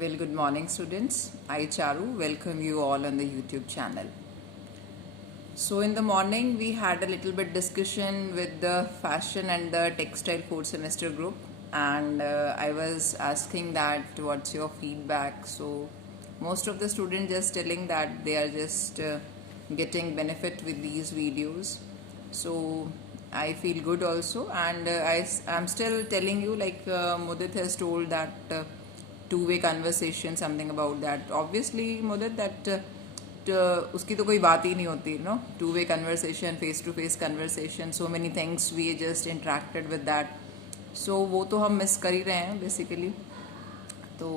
Well, good morning, students. I, Charu, welcome you all on the YouTube channel. So, in the morning, we had a little bit discussion with the fashion and the textile fourth semester group, and I was asking that what's your feedback. So, most of the students just telling that they are just getting benefit with these videos. So, I feel good also, and I'm still telling you, like Mudit has told that two-way conversation, something about that. Obviously, Mudit, that उसकी तो कोई बात ही नहीं होती, no two way conversation, face to face conversation, so many things we just interacted with that. So वो तो हम मिस कर ही रहे हैं बेसिकली. तो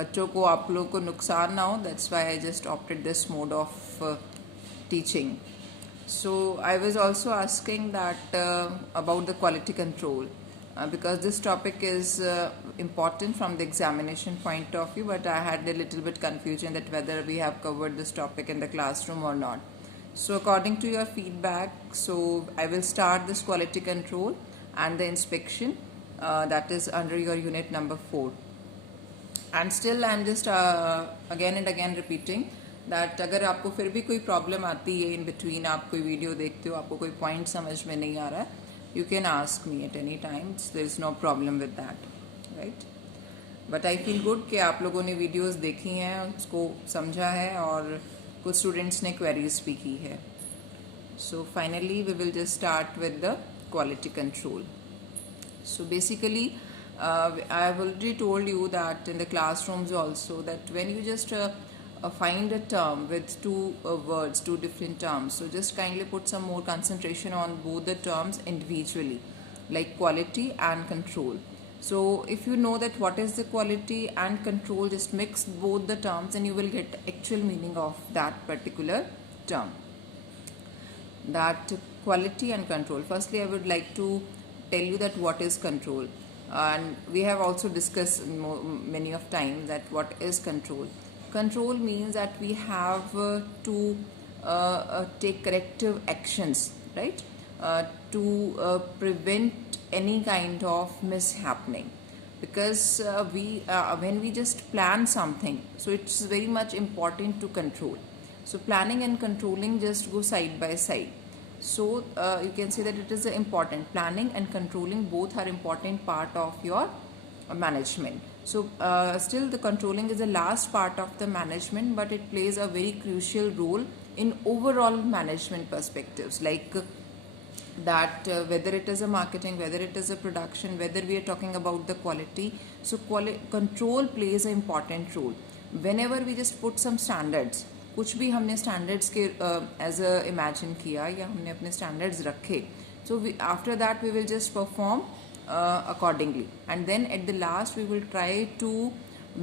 बच्चों को, आप लोग को नुकसान ना हो, that's why I just opted this mode of teaching. So I was also asking that about the quality control because this topic is important from the examination point of view, but I had a little bit confusion that whether we have covered this topic in the classroom or not. So according to your feedback, so I will start this quality control and the inspection that is under your unit number 4. And still I'm just again and again repeating that अगर आपको फिर भी कोई problem आती है in between, आप कोई video देखते हो, आपको कोई पॉइंट समझ में नहीं आ रहा है, you can ask me at any time. There is no problem with that, right. But I feel good कि आप लोगों ने वीडियोस देखी हैं, उसको समझा है, और कुछ स्टूडेंट्स ने क्वेरीज भी की है. So finally we will just start with the quality control. So basically I have already told you that in the classrooms also, that when you just find a term with two words, two different terms, so just kindly put some more concentration on both the terms individually, like quality and control. So if you know that what is the quality and control, just mix both the terms and you will get actual meaning of that particular term. That quality and control. Firstly, I would like to tell you that what is control, and we have also discussed many of times that what is control. Control means that we have to take corrective actions, right, to prevent any kind of mishappening, because when we just plan something, so it's very much important to control. So planning and controlling just go side by side. So you can say that it is important. Planning and controlling both are important part of your management. So still the controlling is the last part of the management, but it plays a very crucial role in overall management perspectives, like that whether it is a marketing, whether it is a production, whether we are talking about the quality. So control plays an important role. Whenever we just put some standards, कुछ भी हमने standards के as a imagine किया या हमने अपने standards रखे, so after that we will just perform accordingly, and then at the last we will try to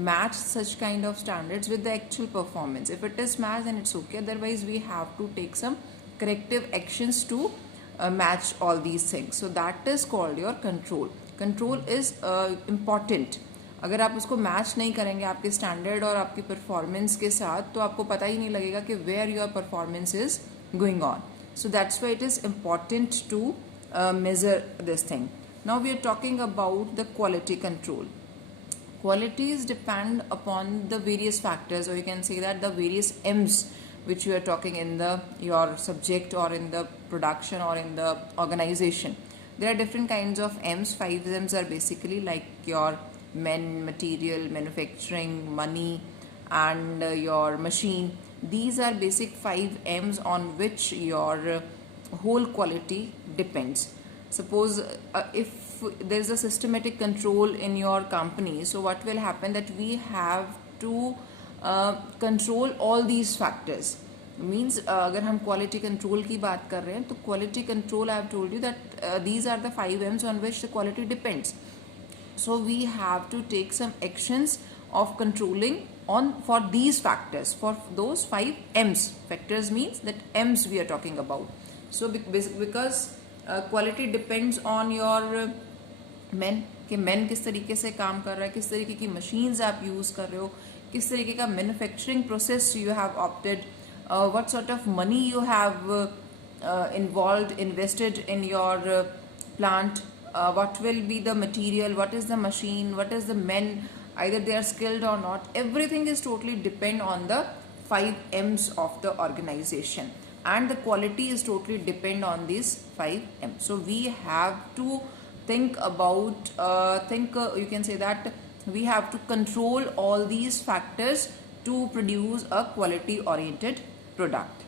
match such kind of standards with the actual performance. If it is matched, then it's okay, otherwise we have to take some corrective actions to match all these things. So that is called your control. Control is important. अगर आप उसको match नहीं करेंगे आपके standard और आपकी performance के साथ, तो आपको पता ही नहीं लगेगा कि where your performance is going on. So that's why it is important to measure this thing. Now we are talking about the quality control. Qualities depend upon the various factors, or you can say that the various M's which you are talking in your subject or in the production or in the organization. There are different kinds of M's. 5 M's are basically like your men, material, manufacturing, money, and your machine. These are basic 5 M's on which your whole quality depends. Suppose if there is a systematic control in your company, so what will happen, that we have to control all these factors. Means अगर हम quality control की बात कर रहे हैं, तो quality control, I have told you that these are the 5 M's on which the quality depends. So we have to take some actions of controlling on for these factors, for those 5 M's. Factors means that M's we are talking about. So because quality depends on your man, कि man किस तरीके से काम कर रहा है, किस तरीके की मशीन्स आप यूज़ कर रहे हो, किस तरीके का manufacturing process you have opted, what sort of money you have involve invested in your plant, what will be the material, what is the machine, what is the men, either they are skilled or not, everything is totally depend on the 5 M's of the organization, and the quality is totally depend on these 5 M's. So we have to think about you can say that we have to control all these factors to produce a quality oriented product.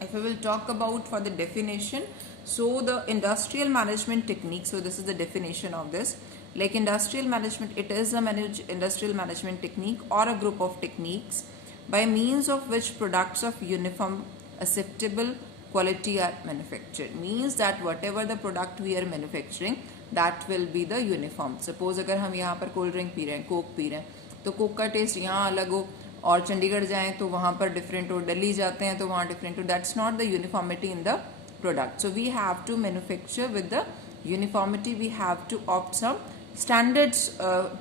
If we will talk about for the definition, so the industrial management technique, so this is the definition of this, like industrial management, it is a industrial management technique or a group of techniques by means of which products of uniform acceptable quality are manufactured. Means that whatever the product we are manufacturing, that will be the uniform. Suppose अगर हम यहाँ पर cold drink P रहे हैं, Coke P रहे हैं, तो Coke का टेस्ट यहाँ अलग हो और चंडीगढ़ जाएं तो वहाँ पर डिफरेंट हो, दिल्ली जाते हैं तो वहाँ डिफरेंट हो. That's not the uniformity in the product. So we have to manufacture with the uniformity. We have to opt some standards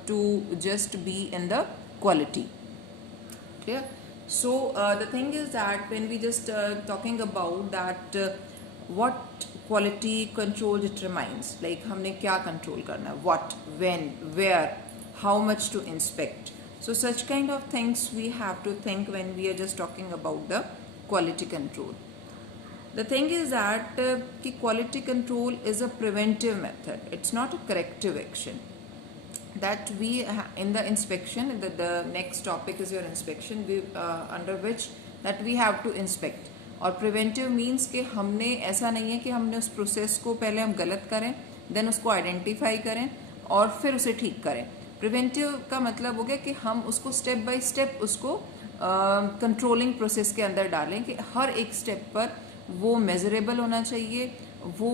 to just be in the quality. Clear? So the thing is that when we just talking about that what quality control determines, like हमने क्या control करना है, what, when, where, how much to inspect. So such kind of things we have to think when we are just talking about the quality control. The thing is that quality control is a preventive method. It's not a corrective action. That we in the inspection, the next topic is your inspection, under which that we have to inspect. और preventive means कि हमने ऐसा नहीं है कि हमने उस process को पहले हम गलत करें, then उसको identify करें और फिर उसे ठीक करें. Preventive का मतलब हो गया कि हम उसको step by step उसको controlling process के अंदर डालें कि हर एक step पर वो मेजरेबल होना चाहिए, वो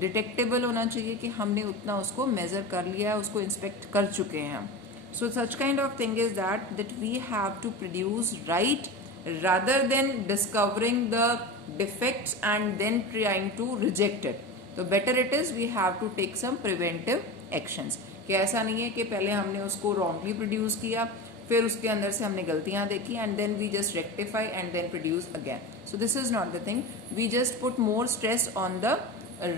डिटेक्टेबल होना चाहिए कि हमने उतना उसको मेजर कर लिया है, उसको इंस्पेक्ट कर चुके हैं हम. So such kind of thing is that we have to produce right rather than discovering the defects and then trying to reject it. तो better it is we have to take some preventive actions. कि ऐसा नहीं है कि पहले हमने उसको wrongly produce किया, फिर उसके अंदर से हमने गलतियां देखी and then we just rectify and then produce again. So this is not the thing. We just put more stress on the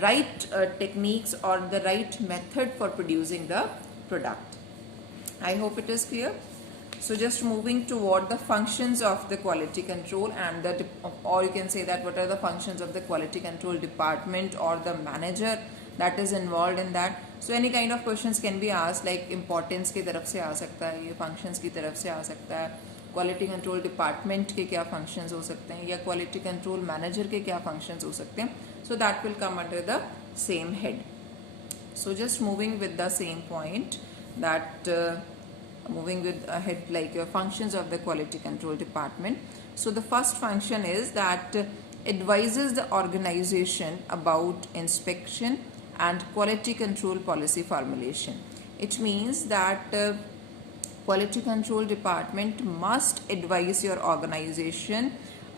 right techniques or the right method for producing the product. I hope it is clear. So just moving toward the functions of the quality control and the or you can say that what are the functions of the quality control department or the manager that is involved in that. So any kind of questions can be asked, like importance की तरफ से आ सकता है, ये functions की तरफ से आ सकता है, क्वालिटी कंट्रोल डिपार्टमेंट के क्या फंक्शंस हो सकते हैं, या क्वालिटी कंट्रोल मैनेजर के क्या फंक्शंस हो सकते हैं. So that will come under the same head. So just moving with the same point that moving with ahead like your functions of the quality control department. So the first function is that advises the organization about inspection and quality control policy formulation. It means that quality control department must advise your organization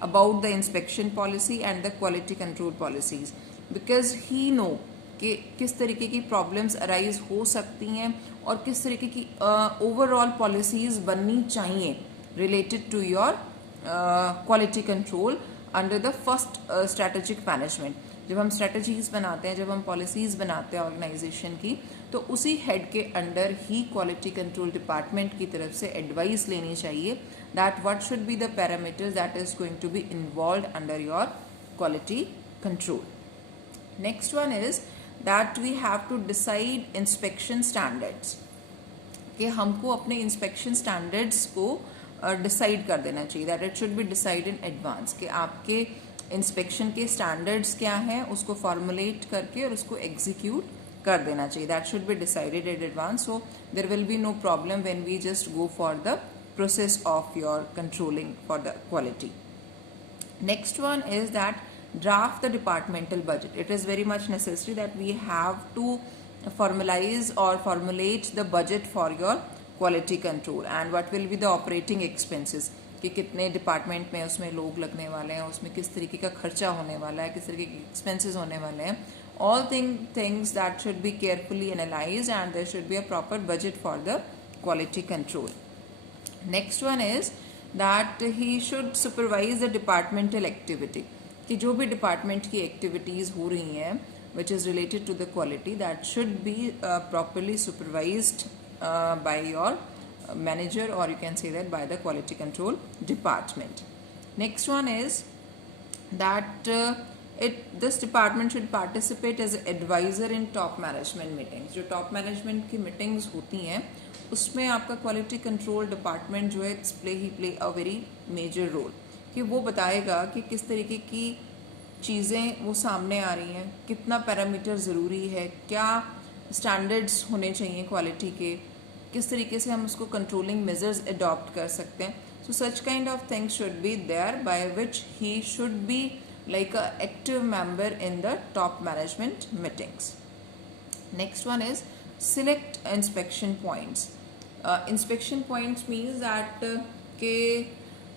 about the inspection policy and the quality control policies, because he know कि किस तरीके की problems arise हो सकती हैं और किस तरीके की ओवरऑल पॉलिसीज बननी चाहिए related to your quality control under the first strategic management. जब हम स्ट्रेटजीज बनाते हैं, जब हम पॉलिसीज बनाते हैं ऑर्गेनाइजेशन की, तो उसी हेड के अंडर ही क्वालिटी कंट्रोल डिपार्टमेंट की तरफ से एडवाइस लेनी चाहिए that what should be the parameters that is going to be involve under your quality control. Next one is that we have to decide inspection standards. कि हमको अपने inspection standards को decide कर देना चाहिए, that it should be decided in advance कि आपके inspection के standards क्या हैं, उसको formulate करके और उसको execute कर देना चाहिए. That should be decided in advance, so there will be no problem when we just go for the process of your controlling for the quality. Next one is that draft the departmental budget. It is very much necessary that we have to formalize or formulate the budget for your quality control and what will be the operating expenses कि कितने department में उसमें लोग लगने वाले हैं, उसमें किस तरीके का खर्चा होने वाला है, किस तरीके के एक्सपेंसेस होने वाले हैं. All things that should be carefully analyzed and there should be a proper budget for the quality control. Next one is that he should supervise the departmental activity. कि जो भी डिपार्टमेंट की एक्टिविटीज़ हो रही हैं which is related to the quality, that should be properly supervised by your manager, or you can say that by the quality control department. Next one is that this department should participate as an advisor in top management meetings. जो top management की meetings होती हैं उसमें आपका quality control department जो है play a very major role, कि वो बताएगा कि किस तरीके की चीज़ें वो सामने आ रही हैं, कितना पैरामीटर ज़रूरी है, क्या स्टैंडर्ड्स होने चाहिए क्वालिटी के, किस तरीके से हम उसको कंट्रोलिंग मेजर्स अडॉप्ट कर सकते हैं. So such kind of things should be there, by which he should be like a active member in the top management meetings. Next one is select inspection points. Inspection points means that कि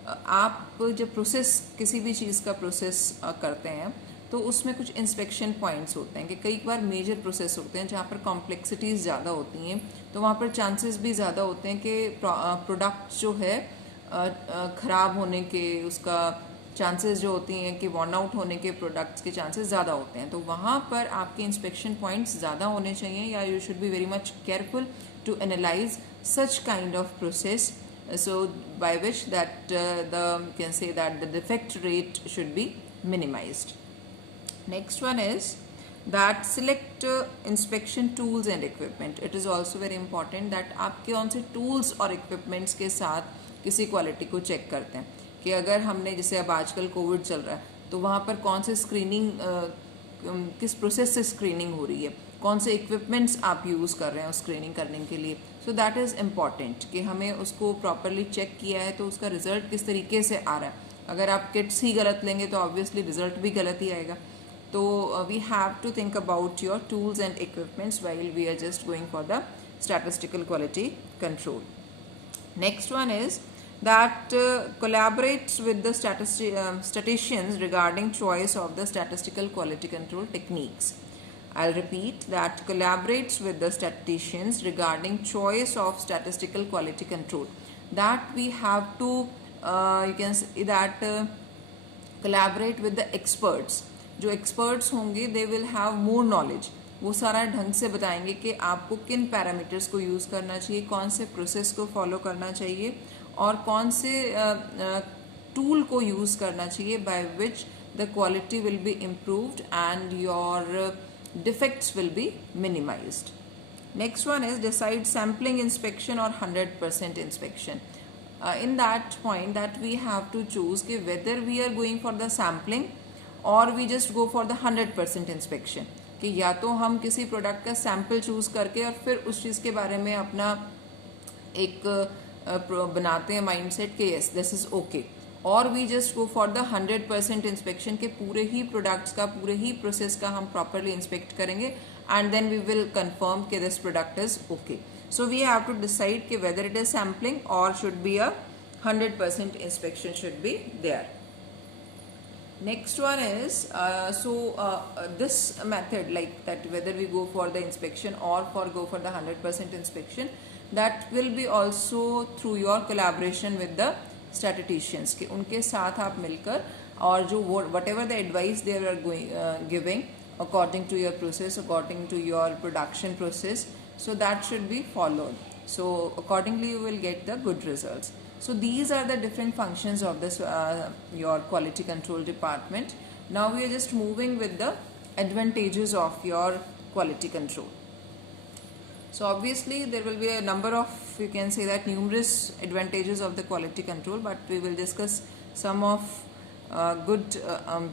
आप जब process किसी भी चीज़ का process करते हैं तो उसमें कुछ इंस्पेक्शन पॉइंट्स होते हैं कि कई बार मेजर प्रोसेस होते हैं जहाँ पर कॉम्प्लेक्सिटीज़ ज़्यादा होती हैं, तो वहाँ पर चांसेस भी ज़्यादा होते हैं कि प्रोडक्ट जो है ख़राब होने के, उसका चांसेस जो होती हैं कि वॉर्न आउट होने के प्रोडक्ट्स के चांसेस ज़्यादा होते हैं. तो वहाँ पर आपके इंस्पेक्शन पॉइंट्स ज़्यादा होने चाहिए, या you should be very much careful to analyse such kind of process, so by which that the you can say that the defect rate should be minimized. Next one is that select inspection tools and equipment. It is also very important that आप कौन से tools और equipments के साथ किसी quality को check करते हैं, कि अगर हमने जैसे अब आजकल कोविड चल रहा है तो वहाँ पर कौन से स्क्रीनिंग किस प्रोसेस से स्क्रीनिंग हो रही है, कौन से इक्विपमेंट्स आप यूज़ कर रहे हैं उस स्क्रीनिंग करने के लिए. सो दैट इज़ इम्पॉर्टेंट कि हमें उसको प्रॉपरली चेक किया है तो उसका रिजल्ट किस तरीके से आ रहा है. अगर आप किट्स ही गलत लेंगे तो ऑब्वियसली रिजल्ट भी गलत ही आएगा. तो we have to think about your tools and equipments while we are just going for the statistical quality control. Next one is that collaborates with the statisticians regarding choice of the statistical quality control techniques. I'll repeat that collaborates with the statisticians regarding choice of statistical quality control. That we have to you can say that collaborate with the experts. जो experts होंगे they will have more knowledge. वो सारा ढंग से बताएंगे कि आपको किन पैरामीटर्स को यूज़ करना चाहिए, कौन से प्रोसेस को फॉलो करना चाहिए और कौन से टूल को यूज़ करना चाहिए, by which the quality will be improved and your defects will be minimised. Next one is decide sampling inspection और 100% inspection. in that point that we have to choose कि whether we are going for the sampling or we just go for the 100% inspection. कि या तो हम किसी product का sample choose करके और फिर उस चीज़ के बारे में अपना एक बनाते हैं माइंडसेट कि यस दिस इज़ ओके, और we just go for the 100% inspection के पूरे ही प्रोडक्ट्स का, पूरे ही प्रोसेस का हम प्रॉपरली इंस्पेक्ट करेंगे and then we will confirm कि this product is okay. So we have to decide कि whether it is sampling or should be a 100% inspection should be there. Next one is this method, like that whether we go for the inspection or go for the 100% inspection, that will be also through your collaboration with the statisticians कि उनके साथ आप मिलकर और जो whatever the advice they are giving according to your process, according to your production process, so that should be followed. So accordingly you will get the good results. So these are the different functions of this your quality control department. Now we are just moving with the advantages of your quality control. So obviously there will be a number of, you can say that, numerous advantages of the quality control, but we will discuss some of good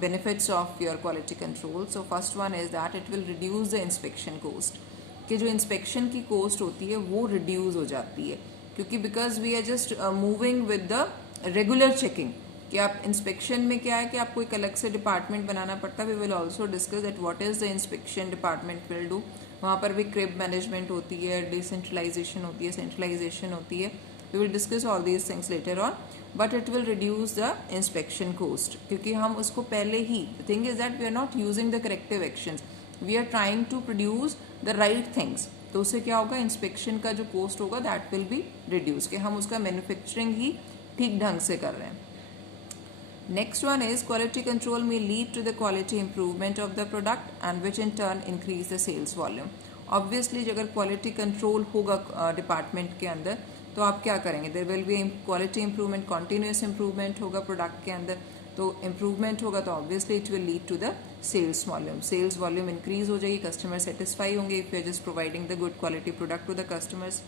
benefits of your quality control. So first one is that it will reduce the inspection cost. कि जो inspection की cost होती है वो reduce हो जाती है, क्योंकि because we are just moving with the regular checking. कि आप इंस्पेक्शन में क्या है कि आपको एक अलग से डिपार्टमेंट बनाना पड़ता है. We will also discuss that what is the inspection department will do. वहाँ पर भी क्रिब मैनेजमेंट होती है, डिसेंट्रलाइजेशन होती है, सेंट्रलाइजेशन होती है. We will discuss all these things later on, but it will reduce the inspection cost, क्योंकि हम उसको पहले ही, the thing is that we are not using the corrective actions, we are trying to produce the right things. तो उससे क्या होगा, inspection का जो कॉस्ट होगा दैट विल बी रिड्यूस, कि हम उसका मैन्युफैक्चरिंग ही ठीक ढंग से कर रहे हैं. Next one is quality control में lead to the quality improvement of the product and which in turn increase the sales volume. Obviously अगर क्वालिटी कंट्रोल होगा डिपार्टमेंट के अंदर तो आप क्या करेंगे, there will be quality improvement, continuous improvement होगा प्रोडक्ट के अंदर, तो इम्प्रूवमेंट होगा तो obviously it will lead to the sales volume increase हो जाएगी, कस्टमर सेटिस्फाई होंगे if you are just providing the good quality product to the customers.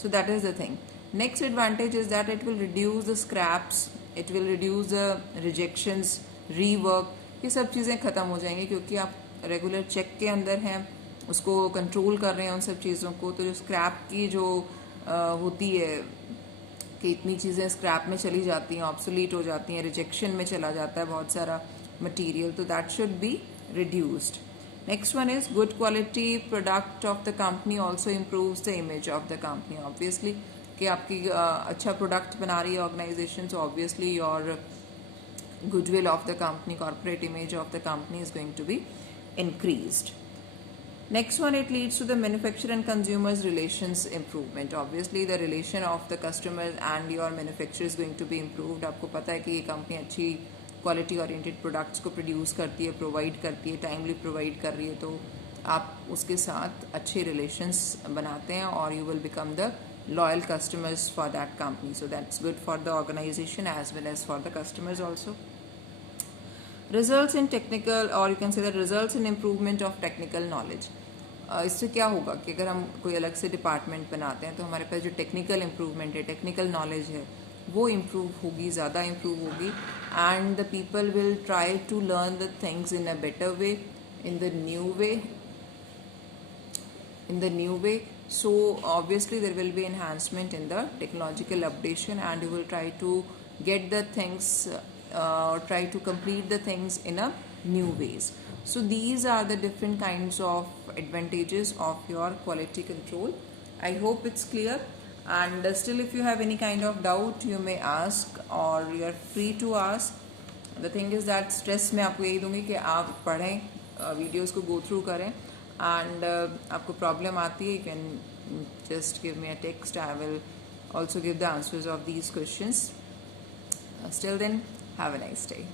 So that is the thing. Next advantage is that it will reduce the scraps, it will reduce the rejections, rework. ये सब चीज़ें ख़त्म हो जाएंगी क्योंकि आप regular check के अंदर हैं, उसको कंट्रोल कर रहे हैं उन सब चीज़ों को. तो जो स्क्रैप की जो होती है कि इतनी चीज़ें स्क्रैप में चली जाती हैं, ऑब्सोलीट हो जाती हैं, रिजेक्शन में चला जाता है बहुत सारा मटेरियल, तो that should be reduced. Next one is good quality product of the company also improves the image of the company. Obviously कि आपकी अच्छा प्रोडक्ट बना रही है organisation, so obviously your goodwill of the company, corporate image of the company is going to be increased. Next one, it leads to the manufacturer and consumers relations improvement. Obviously the relation of the customer and your manufacturer is going to be improved. आपको पता है कि ये company अच्छी quality oriented products को produce करती है, provide करती है, टाइमली प्रोवाइड कर रही है, तो आप उसके साथ अच्छे रिलेशंस बनाते हैं और you will become the loyal customers for that company. So that's good for the organization as well as for the customers also. Results in technical और you can say the results in improvement of technical knowledge. इससे क्या होगा कि अगर हम कोई अलग से डिपार्टमेंट बनाते हैं तो हमारे पास जो टेक्निकल इम्प्रूवमेंट है, टेक्निकल नॉलेज है, वो इम्प्रूव होगी, ज़्यादा इम्प्रूव होगी, and the people will try to learn the things in a better way, in the new way. So obviously there will be enhancement in the technological updation and you will try to get the things, try to complete the things in a new ways. So these are the different kinds of advantages of your quality control. I hope it's clear. And still if you have any kind of doubt you may ask or you are free to ask. The thing is that stress मैं आपको यही दूंगी कि आप पढ़ें, videos को go through करें, and आपको प्रॉब्लम आती है you can just give me a text. I will also give the answers of these questions. Still then, have a nice day.